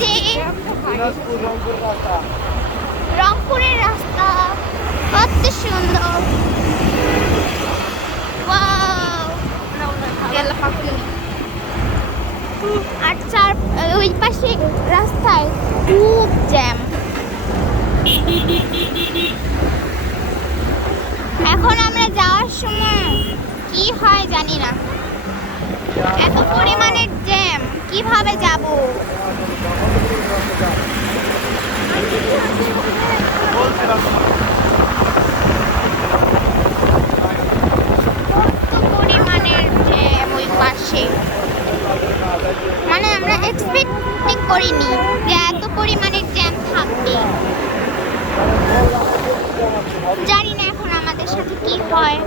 যে রংপুরের রাস্তা কত সুন্দর। ওয়াও! আর ওই পাশে রাস্তায় খুব জ্যাম। এখন আমরা যাওয়ার সময় কি হয় জানি না, এত পরিমাণের জ্যাম, কিভাবে যাব? কত পরিমাণের জ্যাম ওই পাশে, মানে আমরা এক্সপেক্ট করিনি যে এত পরিমাণের জ্যাম থাকবে। জানি না এখন আমাদের সাথে কি হয়।